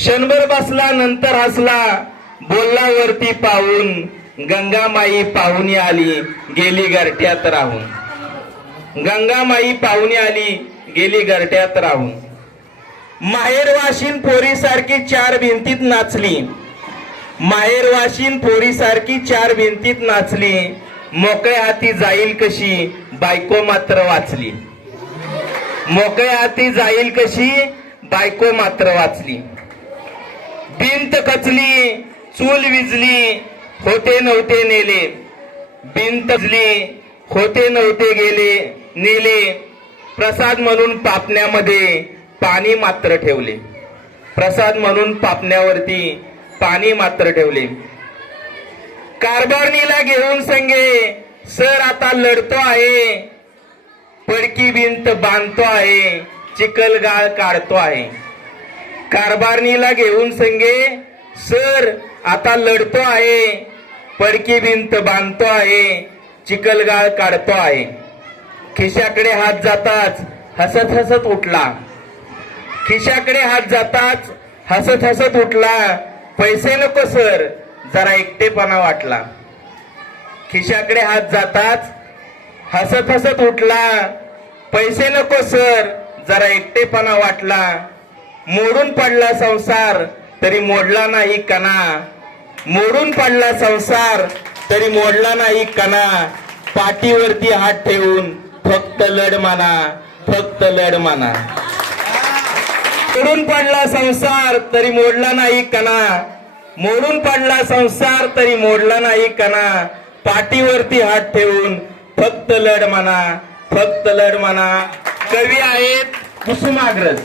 क्षणभर बसला नंतर हसला, बोलला वरती पाहून, गंगामाई पाहुणी आली गेली घरट्यात राहून. गंगामाई पाहुणी आली गेली घरट्यात राहून. माहेरवाशीन पोरीसारखी चार भिंतीत नाचली, माहेरवाशीन पोरीसारखी चार भिंतीत नाचली, मोकळ्या हाती जाईल कशी बायको मात्र वाचली. मोकळ्या हाती जाईल कशी बायको मात्र वाचली. भिंत कचली, चूल विजली, होते नव्हते नेले. भिंत कचली, होते नव्हते गेले नेले. प्रसाद म्हणून पापण्यामध्ये पाणी मात्र ठेवले. प्रसाद म्हणून पापण्यावरती पाणी मात्र ठेवले. कारभारणीला घेऊन संगे सर आता लढतो आहे, पडकी भिंत बांधतो आहे, चिखलगाळ काढतो आहे. कारभारणीला घेऊन संगे सर आता लढतो आहे, पडकी भिंत बांधतो आहे, चिखलगाळ काढतो आहे. खिशाकडे हात जाताच हसत हसत उठला. खिशाकडे हात जाताच हसत हसत उठला. पैसे नको सर जरा एकटेपणा वाटला. खिशाकडे हात जाताच हसत हसत उठला. पैसे नको सर जरा एकटेपणा वाटला. मोडून पडला संसार तरी मोडला नाही कणा. मोडून पडला संसार तरी मोडला नाही कणा. पाठीवरती हात ठेवून फक्त लढ म्हणा, फक्त लढ म्हणा. मोडून पडला संसार तरी मोडला नाही कणा. मोडून पडला संसार तरी मोडला नाही कणा. पाठीवरती हात ठेवून फक्त लढ म्हणा, फक्त लढ म्हणा. कवी आहेत कुसुमाग्रज.